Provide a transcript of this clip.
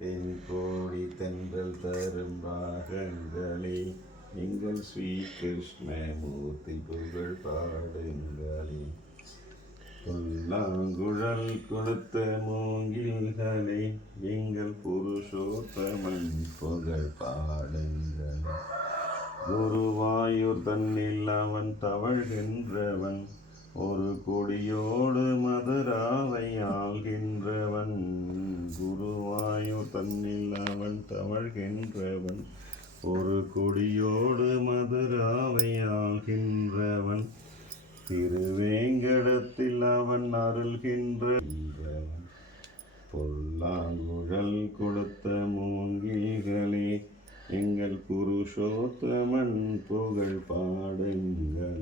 தென்கோடி தென்றல் தரும் ராகங்களே, எங்கள் ஸ்ரீ கிருஷ்ணமூர்த்தி புகழ் பாடுங்களே. புல்லாங்குழல் கொடுத்த மூங்கில்களே, எங்கள் புருஷோத்தமன் புகழ் பாடுங்களே. குருவாயூர் தன்னில் அவன் தவழ்கின்றவன், ஒரு கொடியோடு மதுராவை ஆள்கின்றவன். குருவாயூர் தன்னில் அவன் தவழ்கின்றவன், ஒரு கொடியோடு மதுராவை ஆள்கின்றவன். திருவேங்கடத்தில் அவன் அருள்கின்றவன். பொல்லாங்குழல் கொடுத்த மூங்கில்களே, எங்கள் புருஷோத்தமன் புகழ் பாடுங்களே.